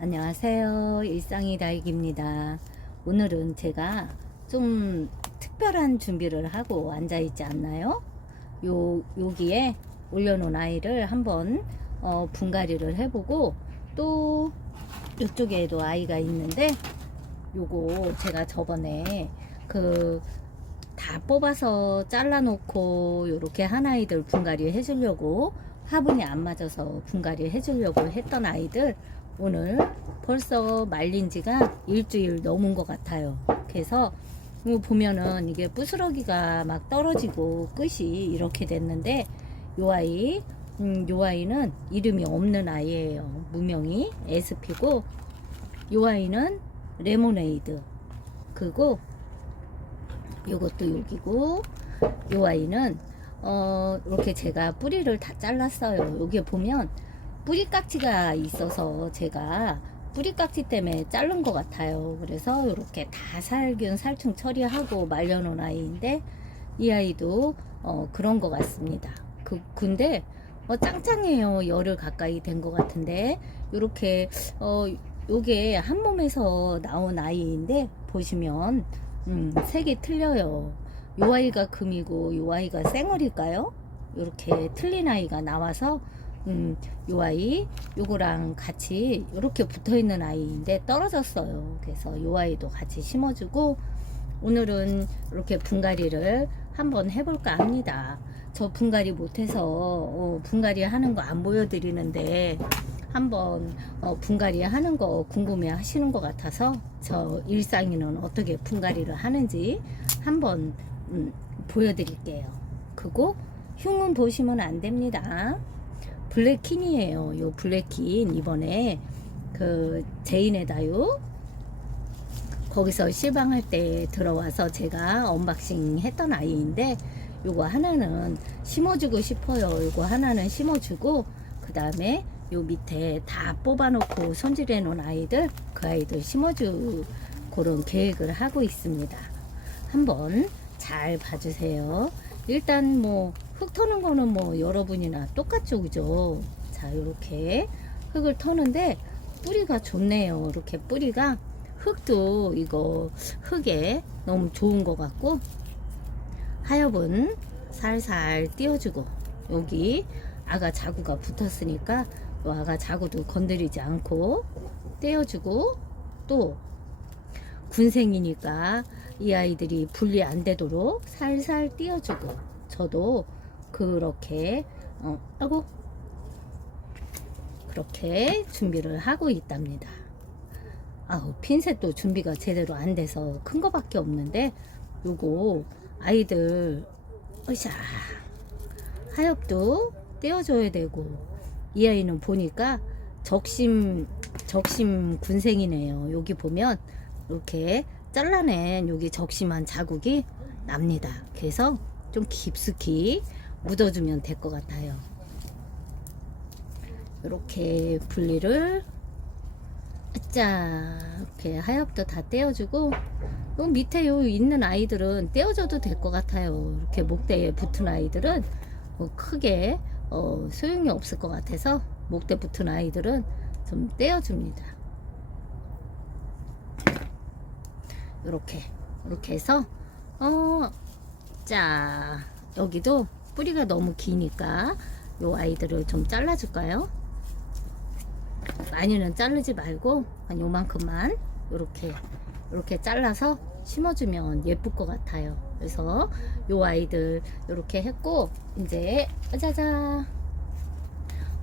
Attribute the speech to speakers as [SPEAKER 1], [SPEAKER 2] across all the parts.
[SPEAKER 1] 안녕하세요. 일상이 다익입니다. 오늘은 제가 좀 특별한 준비를 하고 앉아 있지 않나요? 요, 여기에 올려놓은 아이를 한번 어, 분갈이를 해보고 또 이쪽에도 아이가 있는데 요거 제가 저번에 그 다 뽑아서 잘라놓고 요렇게 한 아이들 분갈이 해주려고 화분이 안 맞아서 분갈이 해주려고 했던 아이들 오늘 벌써 말린 지가 일주일 넘은 것 같아요. 그래서 이거 보면은 이게 부스러기가 막 떨어지고 끝이 이렇게 됐는데 요 아이 음, 요 아이는 이름이 없는 아이예요. 무명이 SP고 요 아이는 레모네이드 그리고 요것도 여기고 요 아이는 어 이렇게 제가 뿌리를 다 잘랐어요. 여기 보면 뿌리 깍지가 있어서 제가 뿌리 깍지 때문에 자른 것 같아요. 그래서 이렇게 다 살균 살충 처리하고 말려놓은 아이인데 이 아이도 어, 그런 것 같습니다. 그 근데 어, 짱짱해요. 열흘 가까이 된 것 같은데 이렇게 어 요게 한 몸에서 나온 아이인데 보시면 음, 색이 틀려요. 요 아이가 금이고 요 아이가 쌩얼일까요? 이렇게 틀린 아이가 나와서 음, 요 아이 요거랑 같이 이렇게 붙어 있는 아이인데 떨어졌어요. 그래서 요 아이도 같이 심어주고 오늘은 이렇게 분갈이를 한번 해볼까 합니다. 저 분갈이 못해서 어, 분갈이 하는 거 안 보여드리는데 한번 어, 분갈이 하는 거 궁금해 하시는 것 같아서 저 일상이는 어떻게 분갈이를 하는지 한번 음, 보여드릴게요. 그거 흉은 보시면 안 됩니다. 블랙킨이에요. 요 블랙킨 이번에 그 제인에다요. 거기서 실방할 때 들어와서 제가 언박싱 했던 아이인데 요거 하나는 심어주고 싶어요. 요거 하나는 심어주고 그 다음에 요 밑에 다 뽑아놓고 손질해 놓은 아이들 그 아이들 심어줄 그런 계획을 하고 있습니다. 한번 잘 봐주세요. 일단 뭐 흙 터는 거는 뭐 여러분이나 똑같죠, 그죠? 자, 이렇게 흙을 터는데 뿌리가 좋네요. 이렇게 뿌리가 흙도 이거 흙에 너무 좋은 것 같고 하엽은 살살 띄워주고 여기 아가 자구가 붙었으니까 요 아가 자구도 건드리지 않고 떼어주고 또 군생이니까 이 아이들이 분리 안 되도록 살살 띄워주고 저도 그렇게 어, 아고 그렇게 준비를 하고 있답니다. 아우 핀셋도 준비가 제대로 안 돼서 큰 거밖에 없는데 요거 아이들 으쌰 하엽도 떼어줘야 되고 이 아이는 보니까 적심 적심 군생이네요. 여기 보면 이렇게 잘라낸 여기 적심한 자국이 납니다. 그래서 좀 깊숙이 묻어주면 될 것 같아요. 이렇게 분리를 자 이렇게 하엽도 다 떼어주고 요 밑에 요 있는 아이들은 떼어줘도 될 것 같아요. 이렇게 목대에 붙은 아이들은 뭐 크게 어, 소용이 없을 것 같아서 목대 붙은 아이들은 좀 떼어줍니다. 이렇게 이렇게 해서 어, 자 여기도 뿌리가 너무 기니까 요 아이들을 좀 잘라줄까요? 많이는 자르지 말고 한 요만큼만 이렇게 이렇게 잘라서 심어주면 예쁠 것 같아요. 그래서 요 아이들 이렇게 했고 이제 짜자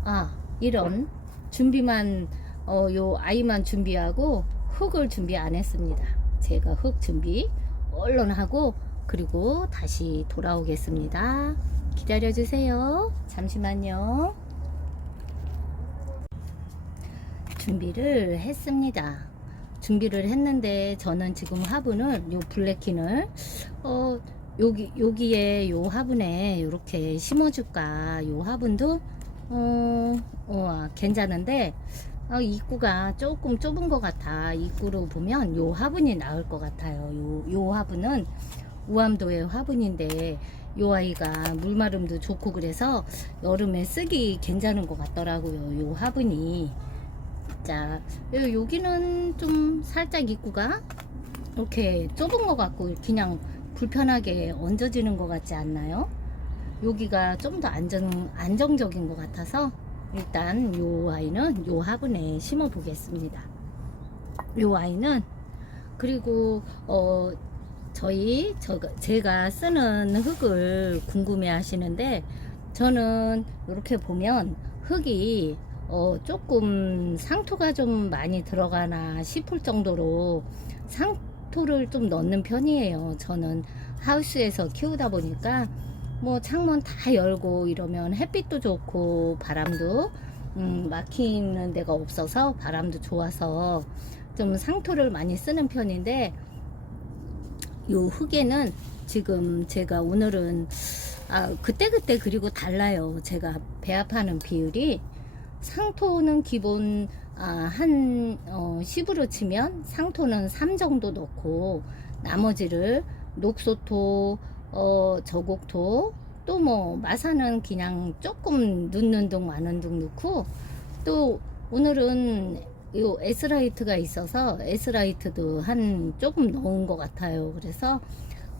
[SPEAKER 1] 아 이런 준비만 어, 요 아이만 준비하고 흙을 준비 안 했습니다. 제가 흙 준비 얼른 하고 그리고 다시 돌아오겠습니다. 기다려 주세요. 잠시만요. 준비를 했습니다. 준비를 했는데 저는 지금 화분을 요 블랙킨을 어 여기 여기에 요 화분에 이렇게 심어줄까 요 화분도 어, 어 괜찮은데 어, 입구가 조금 좁은 것 같아. 입구로 보면 요 화분이 나을 것 같아요. 요, 요 화분은 우암도의 화분인데 요 아이가 물마름도 좋고 그래서 여름에 쓰기 괜찮은 것 같더라고요 요 화분이. 자, 요- 여기는 좀 살짝 입구가 이렇게 좁은 것 같고 그냥 불편하게 얹어지는 것 같지 않나요? 여기가 좀 더 안정, 안정적인 것 같아서 일단 요 아이는 요 화분에 심어 보겠습니다. 요 아이는 그리고 어 저희 저 제가 쓰는 흙을 궁금해 하시는데 저는 이렇게 보면 흙이 어 조금 상토가 좀 많이 들어가나 싶을 정도로 상토를 좀 넣는 편이에요. 저는 하우스에서 키우다 보니까 뭐 창문 다 열고 이러면 햇빛도 좋고 바람도 음, 막히는 데가 없어서 바람도 좋아서 좀 상토를 많이 쓰는 편인데 요 흙에는 지금 제가 오늘은 아 그때그때 그리고 달라요. 제가 배합하는 비율이. 상토는 기본 아, 한 어, 10으로 치면 상토는 3 정도 넣고 나머지를 녹소토 어, 저곡토 또 뭐 마사는 그냥 조금 넣는 둥 마는 둥 넣고 또 오늘은 요 에스라이트가 있어서 에스라이트도 한 조금 넣은 것 같아요. 그래서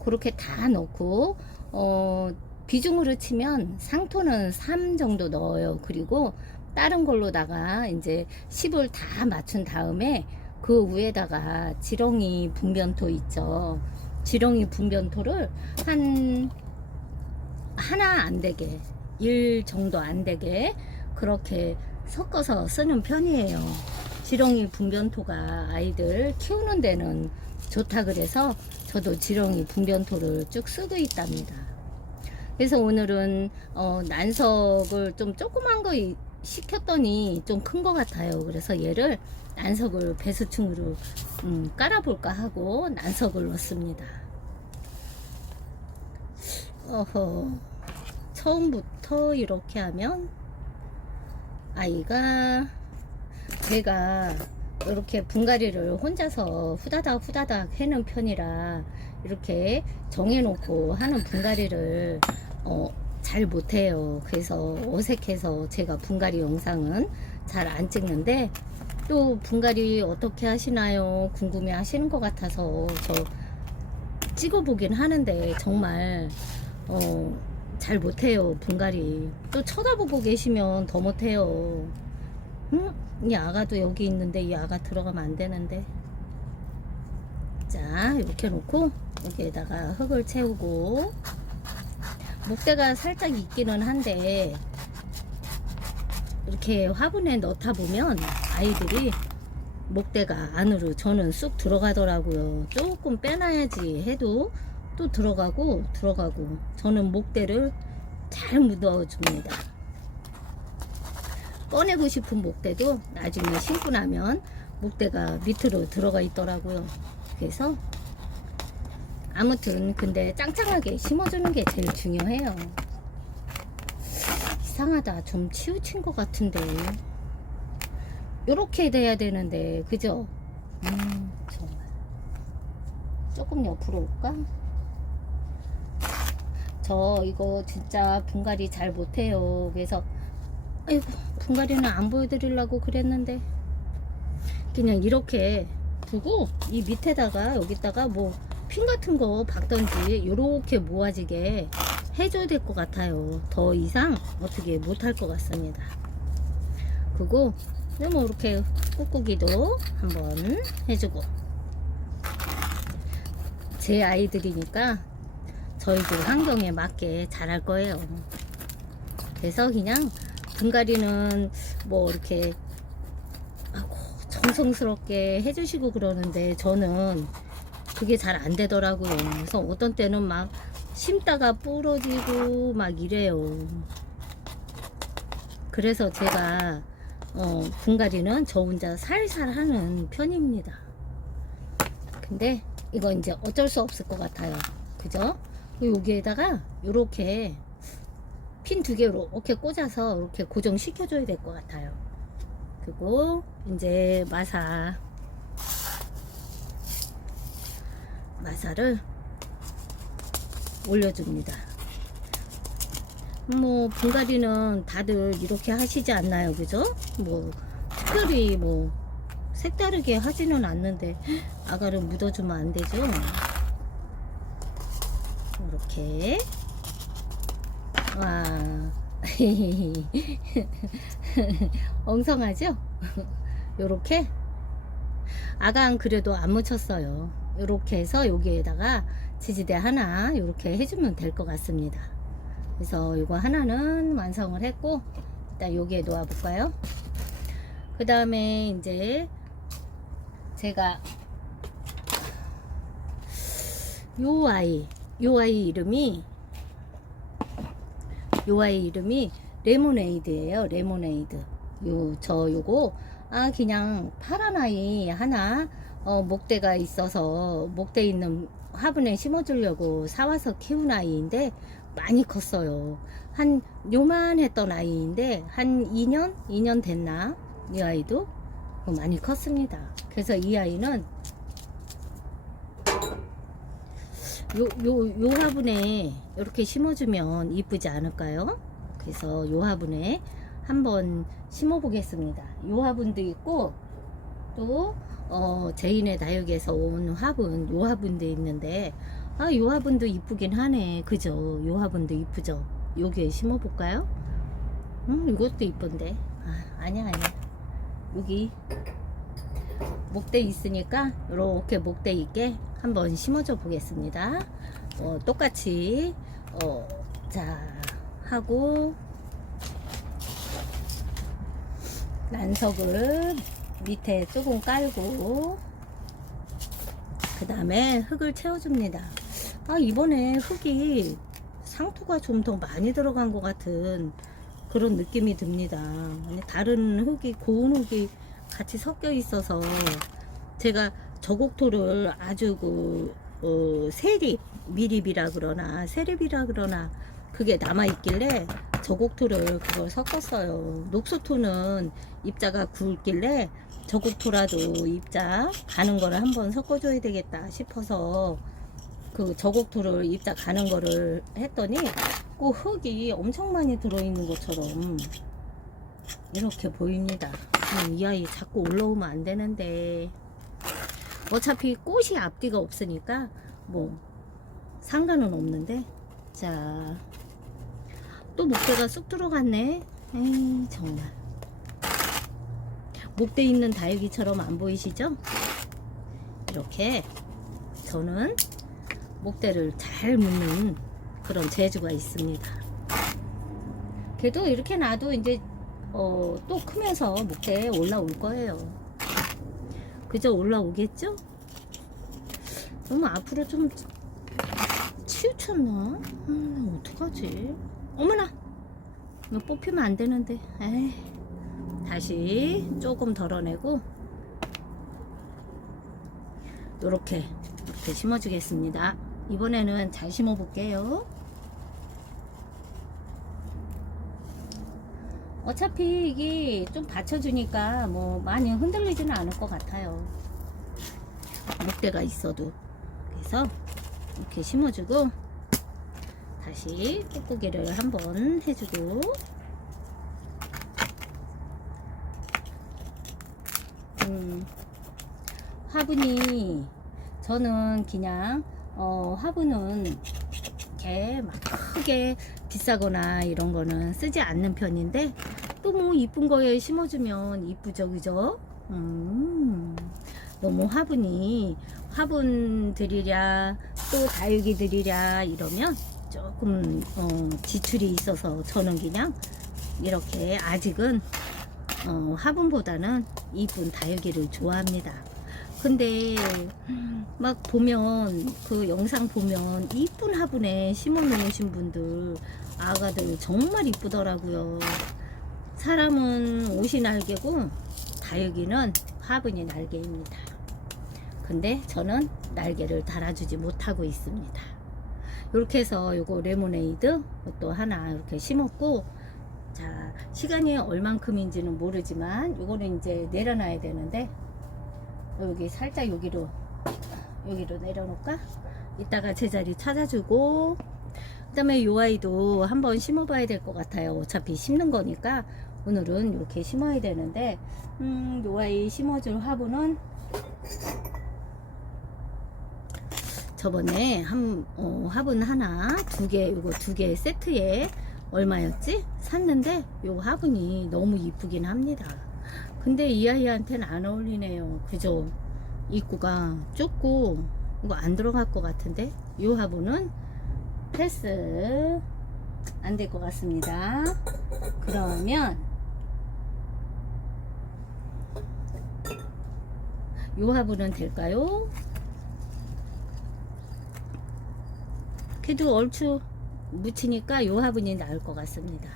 [SPEAKER 1] 그렇게 다 넣고 어 비중으로 치면 상토는 3 정도 넣어요. 그리고 다른 걸로다가 이제 10을 다 맞춘 다음에 그 위에다가 지렁이 분변토 있죠. 지렁이 분변토를 한 하나 안 되게 일 정도 안 되게 그렇게 섞어서 쓰는 편이에요. 지렁이 분변토가 아이들 키우는 데는 좋다 그래서 저도 지렁이 분변토를 쭉 쓰고 있답니다. 그래서 오늘은 어, 난석을 좀 조그만 거 이- 시켰더니 좀큰것 같아요. 그래서 얘를 난석을 배수층으로 음, 깔아볼까 하고 난석을 넣습니다. 어허, 처음부터 이렇게 하면 아이가 제가 이렇게 분갈이를 혼자서 후다닥 후다닥 해는 편이라 이렇게 정해놓고 하는 분갈이를 어, 잘 못해요. 그래서 어색해서 제가 분갈이 영상은 잘 안 찍는데 또 분갈이 어떻게 하시나요? 궁금해 하시는 것 같아서 저 찍어보긴 하는데 정말 어, 잘 못해요 분갈이 또 쳐다보고 계시면 더 못해요 응? 이 아가도 여기 있는데 이 아가 들어가면 안 되는데 자 이렇게 놓고 여기에다가 흙을 채우고 목대가 살짝 있기는 한데 이렇게 화분에 넣다 보면 아이들이 목대가 안으로 저는 쑥 들어가더라고요. 조금 빼놔야지 해도 또 들어가고 들어가고 저는 목대를 잘 묻어 줍니다. 꺼내고 싶은 목대도 나중에 신고 나면 목대가 밑으로 들어가 있더라고요. 그래서 아무튼 근데 짱짱하게 심어주는 게 제일 중요해요 이상하다. 좀 치우친 것 같은데. 요렇게 돼야 되는데 그죠? 음 정말. 조금 옆으로 올까? 저 이거 진짜 분갈이 잘 못해요. 그래서 아이고 분갈이는 안 보여드리려고 그랬는데. 그냥 이렇게 두고 이 밑에다가 여기다가 뭐 핀 같은 거 박던지 요렇게 모아지게 해줘야 될 것 같아요. 더 이상 어떻게 못할 것 같습니다. 그리고 뭐 이렇게 꾹꾹이도 한번 해주고. 제 아이들이니까 저희들 환경에 맞게 잘할 거예요. 그래서 그냥 분갈이는 뭐 이렇게 정성스럽게 해주시고 그러는데 저는 그게 잘 안 되더라고요. 그래서 어떤 때는 막 심다가 부러지고 막 이래요. 그래서 제가 어, 분갈이는 저 혼자 살살 하는 편입니다. 근데 이거 이제 어쩔 수 없을 것 같아요. 그죠? 여기에다가 요렇게 핀 두 개로 이렇게 꽂아서 이렇게 고정시켜 줘야 될 것 같아요. 그리고 이제 마사 마사를 올려줍니다. 뭐 분갈이는 다들 이렇게 하시지 않나요, 그죠? 뭐 특별히 뭐 색다르게 하지는 않는데 아가를 묻어주면 안 되죠. 이렇게 와 엉성하죠? 요렇게 아간 그래도 안 묻혔어요. 요렇게 해서 여기에다가 지지대 하나 요렇게 해주면 될 것 같습니다. 그래서 이거 하나는 완성을 했고 일단 여기에 놓아 볼까요? 그 다음에 이제 제가 요 아이 요 아이 이름이 요 아이 이름이 레모네이드예요 레모네이드 요 저 요거 아 그냥 파란 아이 하나 어, 목대가 있어서 목대 있는 화분에 심어주려고 사와서 키운 아이인데 많이 컸어요 한 요만했던 아이인데 한 2년 2년 됐나 이 아이도 많이 컸습니다 그래서 이 아이는 요, 요, 요 화분에 이렇게 심어주면 이쁘지 않을까요? 그래서 요 화분에 한번 심어 보겠습니다. 요 화분도 있고 또 어, 제인의 다육에서 온 화분, 요 화분도 있는데 아, 요 화분도 이쁘긴 하네. 그죠? 요 화분도 이쁘죠? 여기에 심어 볼까요? 음, 이것도 이쁜데. 아, 아니야, 아니야. 여기 목대 있으니까 이렇게 목대 있게 한번 심어줘 보겠습니다. 어, 똑같이 어, 자 하고 난석을 밑에 조금 깔고 그 다음에 흙을 채워줍니다. 아 이번에 흙이 상토가 좀 더 많이 들어간 것 같은 그런 느낌이 듭니다. 다른 흙이 고운 흙이 같이 섞여 있어서 제가 저곡토를 아주 그 어, 세립 미립이라 그러나 세립이라 그러나 그게 남아 있길래 저곡토를 그걸 섞었어요. 녹소토는 입자가 굵길래 저곡토라도 입자 가는 거를 한번 섞어줘야 되겠다 싶어서 그 저곡토를 입자 가는 거를 했더니 그 흙이 엄청 많이 들어있는 것처럼 이렇게 보입니다. 음, 이 아이 자꾸 올라오면 안 되는데 어차피 꽃이 앞뒤가 없으니까 뭐 상관은 없는데 자 또 목대가 쑥 들어갔네 에이 정말 목대 있는 다육이처럼 안 보이시죠? 이렇게 저는 목대를 잘 묶는 그런 재주가 있습니다. 그래도 이렇게 놔도 이제 어, 또 크면서 목대에 올라올 거예요. 그저 올라오겠죠? 너무 앞으로 좀 치우쳤나? 음, 어떡하지? 어머나! 이거 뽑히면 안 되는데. 에이. 다시 조금 덜어내고 요렇게 이렇게 심어주겠습니다. 이번에는 잘 심어 볼게요. 어차피 이게 좀 받쳐주니까 뭐 많이 흔들리지는 않을 것 같아요. 목대가 있어도. 그래서 이렇게 심어주고 다시 꾹꾹이를 한번 해주고. 음, 화분이 저는 그냥 어, 화분은 이렇게 막 크게 비싸거나 이런 거는 쓰지 않는 편인데 또 뭐 이쁜 거에 심어주면 이쁘죠 그죠? 음, 너무 화분이 화분 들이랴 또 다육이 들이랴 이러면 조금 어, 지출이 있어서 저는 그냥 이렇게 아직은 어, 화분보다는 이쁜 다육이를 좋아합니다. 근데 막 보면 그 영상 보면 이쁜 화분에 심어 놓으신 분들 아가들 정말 이쁘더라고요. 사람은 옷이 날개고 다육이는 화분이 날개입니다. 근데 저는 날개를 달아주지 못하고 있습니다. 이렇게 해서 요거 레모네이드 또 하나 이렇게 심었고 자 시간이 얼만큼인지는 모르지만 요거는 이제 내려놔야 되는데 여기 살짝 여기로 여기로 내려놓을까? 이따가 제자리 찾아주고 그 다음에 요 아이도 한번 심어 봐야 될 것 같아요 어차피 심는 거니까 오늘은 이렇게 심어야 되는데 음, 요 아이 심어줄 화분은 저번에 한 어, 화분 하나 두 개 요거 두 개 세트에 얼마였지? 샀는데 요 화분이 너무 이쁘긴 합니다. 근데 이 아이한테는 안 어울리네요. 그죠? 입구가 좁고 이거 안 들어갈 것 같은데 요 화분은 패스 안 될 것 같습니다. 그러면 요 화분은 될까요? 그래도 얼추 묻히니까 요 화분이 나을 것 같습니다.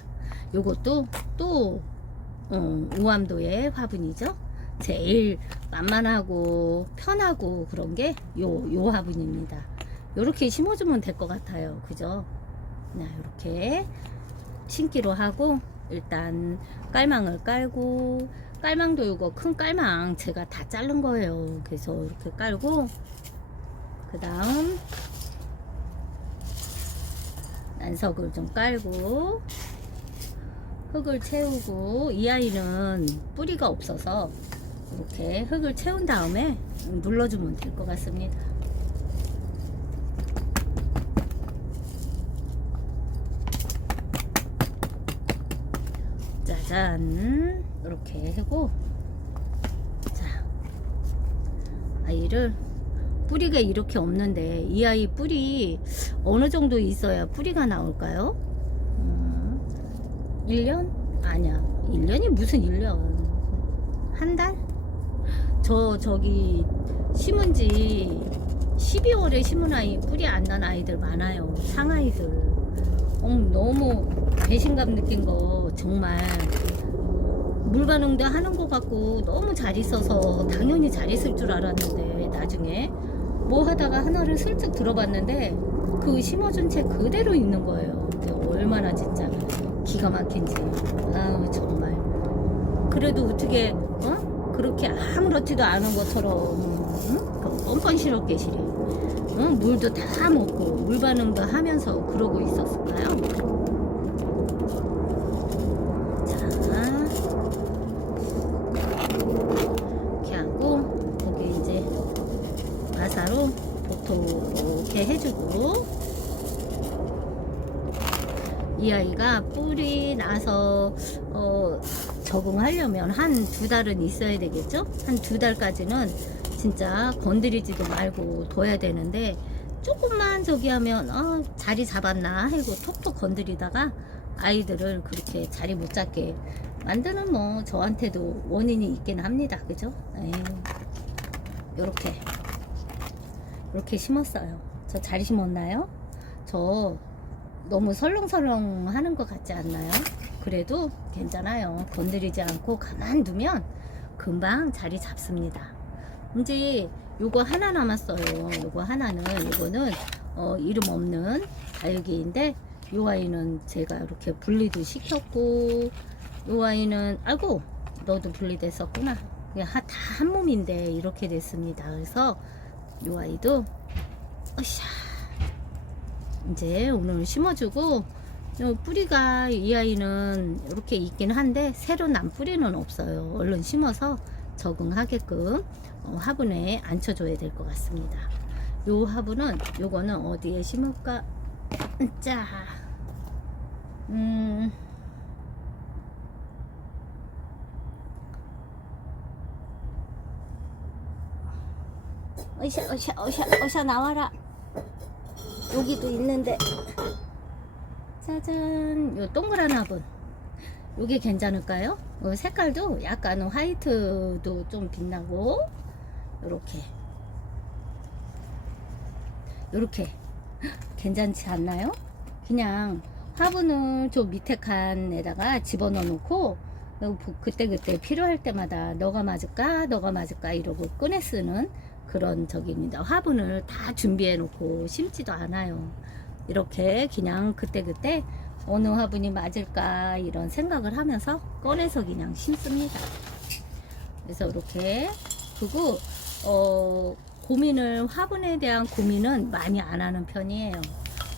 [SPEAKER 1] 요것도 또 어, 우암도의 화분이죠. 제일 만만하고 편하고 그런 게 요 요 화분입니다. 요렇게 심어주면 될 것 같아요. 그죠? 나 요렇게 심기로 하고 일단 깔망을 깔고 깔망도 이거 큰 깔망 제가 다 자른 거예요. 그래서 이렇게 깔고 그 다음 난석을 좀 깔고 흙을 채우고 이 아이는 뿌리가 없어서 이렇게 흙을 채운 다음에 눌러주면 될 것 같습니다. 짜잔 이렇게 하고 자 아이를 뿌리가 이렇게 없는데 이 아이 뿌리 어느 정도 있어야 뿌리가 나올까요? 음, 1년? 아니야 1년이 무슨 1년 한 달? 저 저기 심은 지 12월에 심은 아이 뿌리 안 난 아이들 많아요 상아이들 어, 너무 배신감 느낀 거 정말 물가능도 하는 것 같고 너무 잘 있어서 당연히 잘 있을 줄 알았는데 나중에 뭐 하다가 하나를 슬쩍 들어봤는데 그 심어준 채 그대로 있는 거예요. 얼마나 진짜 기가 막힌지. 아우 정말. 그래도 어떻게 어? 그렇게 아무렇지도 않은 것처럼 응? 그 뻔뻔스럽게 시리. 응? 물도 다 먹고 물 반응도 하면서 그러고 있었을까요? 자, 이렇게 하고 거기 이제 보통 이렇게 해주고 이 아이가 뿌리 나서 어, 적응하려면 한 두 달은 있어야 되겠죠? 한 두 달까지는 진짜 건드리지도 말고 둬야 되는데 조금만 저기 하면 어, 자리 잡았나 하고 톡톡 건드리다가 아이들을 그렇게 자리 못 잡게 만드는 뭐 저한테도 원인이 있긴 합니다. 그죠? 에이, 요렇게 이렇게 심었어요. 저 잘 심었나요? 저 너무 설렁설렁 하는 것 같지 않나요? 그래도 괜찮아요. 건드리지 않고 가만 두면 금방 자리 잡습니다. 이제 요거 하나 남았어요. 요거 하나는 요거는 어, 이름 없는 다육이인데 요 아이는 제가 이렇게 분리도 시켰고 요 아이는 아이고 너도 분리됐었구나. 그냥 다 한 몸인데 이렇게 됐습니다. 그래서 요 아이도 어샤 이제 오늘 심어주고 요 뿌리가 이 아이는 이렇게 있긴 한데 새로 난 뿌리는 없어요. 얼른 심어서 적응하게끔 어, 화분에 앉혀줘야 될 것 같습니다. 요 화분은 요거는 어디에 심을까? 자, 음. 어샤 어샤 어샤 어샤 나와라. 여기도 있는데 짜잔 요 동그란 화분 요게 괜찮을까요? 요 색깔도 약간 화이트도 좀 빛나고 요렇게 요렇게 괜찮지 않나요? 그냥 화분을 저 밑에 칸에다가 집어넣어 놓고 그때그때 필요할 때마다 너가 맞을까 너가 맞을까 이러고 꺼내 쓰는 그런 적입니다. 화분을 다 준비해 놓고 심지도 않아요. 이렇게 그냥 그때그때 어느 화분이 맞을까 이런 생각을 하면서 꺼내서 그냥 심습니다. 그래서 이렇게 그리고 어, 고민을 화분에 대한 고민은 많이 안 하는 편이에요.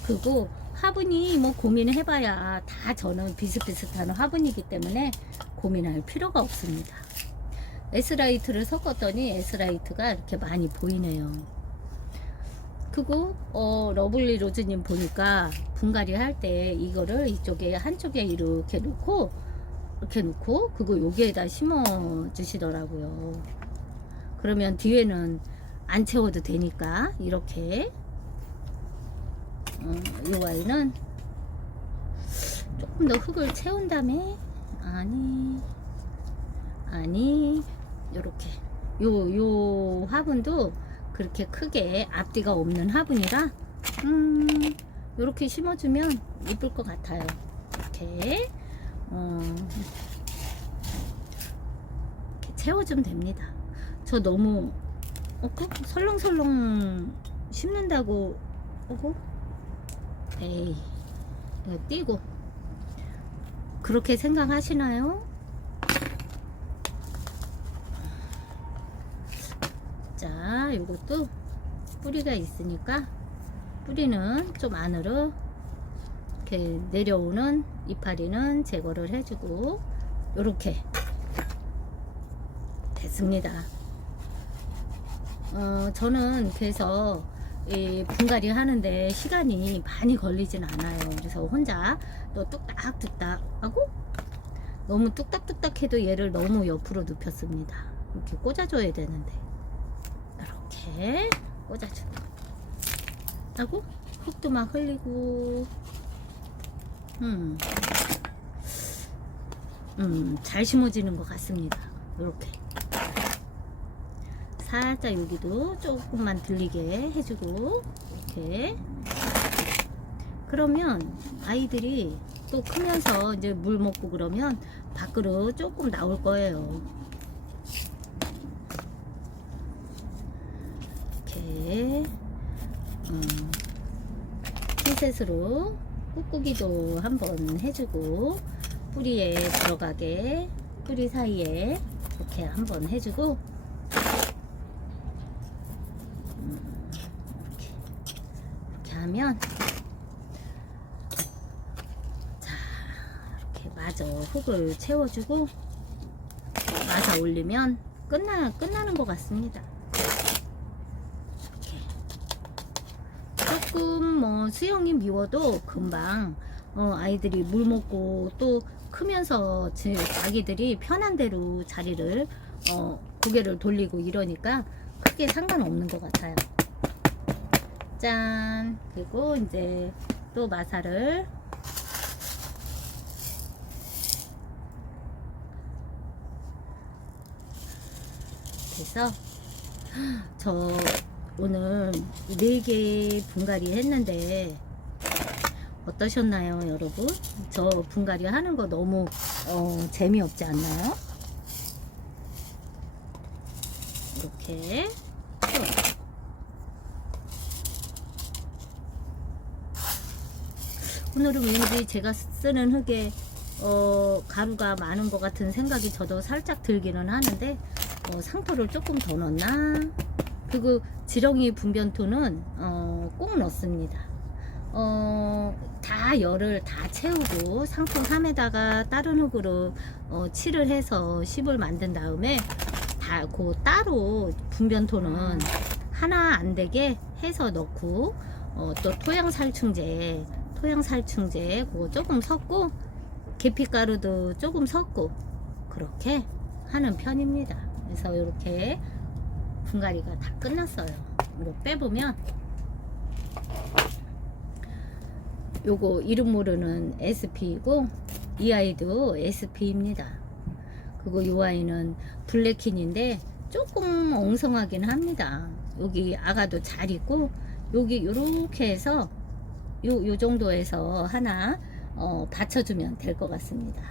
[SPEAKER 1] 그리고 화분이 뭐 고민해봐야 다 저는 비슷비슷한 화분이기 때문에 고민할 필요가 없습니다. S라이트를 섞었더니 S라이트가 이렇게 많이 보이네요. 그리고 어, 러블리 로즈님 보니까 분갈이 할 때 이거를 이쪽에 한쪽에 이렇게 놓고 이렇게 놓고 그거 여기에다 심어 주시더라고요. 그러면 뒤에는 안 채워도 되니까 이렇게 어, 이 아이는 조금 더 흙을 채운 다음에 아니 아니 요렇게. 요 요 화분도 그렇게 크게 앞뒤가 없는 화분이라 음 요렇게 심어주면 이쁠 것 같아요. 이렇게 어 이렇게 채워주면 됩니다. 저 너무 어, 그 설렁설렁 심는다고 어고 에이 이거 띄고. 그렇게 생각하시나요? 자, 요것도 뿌리가 있으니까 뿌리는 좀 안으로 이렇게 내려오는 이파리는 제거를 해주고 요렇게 됐습니다. 어, 저는 그래서 이 분갈이 하는데 시간이 많이 걸리진 않아요. 그래서 혼자 또 뚝딱뚝딱 하고 너무 뚝딱뚝딱 해도 얘를 너무 옆으로 눕혔습니다. 이렇게 꽂아줘야 되는데 이렇게 꽂아줘. 하고 흙도 막 흘리고 음, 음, 잘 심어지는 것 같습니다. 이렇게. 살짝 여기도 조금만 들리게 해주고 이렇게 그러면 아이들이 또 크면서 이제 물 먹고 그러면 밖으로 조금 나올 거예요 이렇게 음, 핀셋으로 꾹꾹이도 한번 해주고 뿌리에 들어가게 뿌리 사이에 이렇게 한번 해주고 이렇게 하면 자 이렇게 마저 흙을 채워주고 마저 올리면 끝나 끝나는 것 같습니다. 이렇게 조금 뭐 수영이 미워도 금방 어, 아이들이 물 먹고 또 크면서 제 아기들이 편한 대로 자리를 어, 고개를 돌리고 이러니까 크게 상관없는 것 같아요. 짠 그리고 이제 또 마사를 그래서 저 오늘 4개 분갈이 했는데 어떠셨나요 여러분? 저 분갈이 하는 거 너무 어, 재미없지 않나요? 이렇게 오늘은 왠지 제가 쓰는 흙에 어, 가루가 많은 것 같은 생각이 저도 살짝 들기는 하는데 어, 상토를 조금 더 넣나 그리고 지렁이 분변토는 어, 꼭 넣습니다 어, 다 열을 다 채우고 상품 3에다가 다른 흙으로 어, 칠을 해서 씹을 만든 다음에 다 그 따로 분변토는 하나 안 되게 해서 넣고 어, 또 토양 살충제 토양 살충제 그거 조금 섞고 계피가루도 조금 섞고 그렇게 하는 편입니다. 그래서 이렇게 분갈이가 다 끝났어요. 이거 빼보면 요거 이름 모르는 SP이고 이 아이도 SP입니다. 그리고 이 아이는 블랙킨인데 조금 엉성하긴 합니다. 여기 아가도 잘 있고 여기 요렇게 해서 요, 요 정도에서 하나 어, 받쳐주면 될 것 같습니다.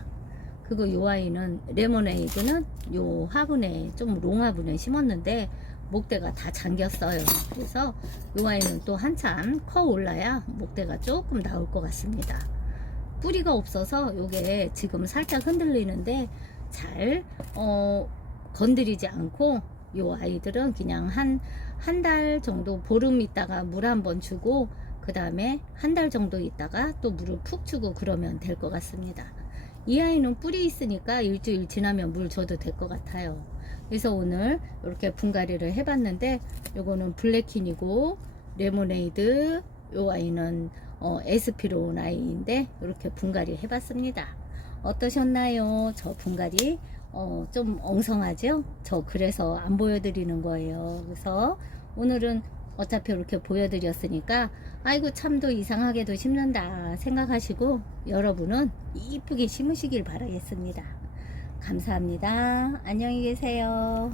[SPEAKER 1] 그리고 요 아이는 레모네이드는 요 화분에 좀 롱화분에 심었는데 목대가 다 잠겼어요. 그래서 요 아이는 또 한참 커 올라야 목대가 조금 나올 것 같습니다. 뿌리가 없어서 요게 지금 살짝 흔들리는데 잘 어, 건드리지 않고 요 아이들은 그냥 한 한 달 정도 보름 있다가 물 한 번 주고 그 다음에 한 달 정도 있다가 또 물을 푹 주고 그러면 될 것 같습니다. 이 아이는 뿌리 있으니까 일주일 지나면 물 줘도 될 것 같아요. 그래서 오늘 이렇게 분갈이를 해봤는데 요거는 블랙킨이고 레모네이드 요 아이는 어, 에스피로 온 아이인데 이렇게 분갈이 해봤습니다. 어떠셨나요? 저 분갈이 어, 좀 엉성하죠? 저 그래서 안 보여드리는 거예요. 그래서 오늘은 어차피 이렇게 보여드렸으니까 아이고 참도 이상하게도 심는다 생각하시고 여러분은 이쁘게 심으시길 바라겠습니다. 감사합니다. 안녕히 계세요.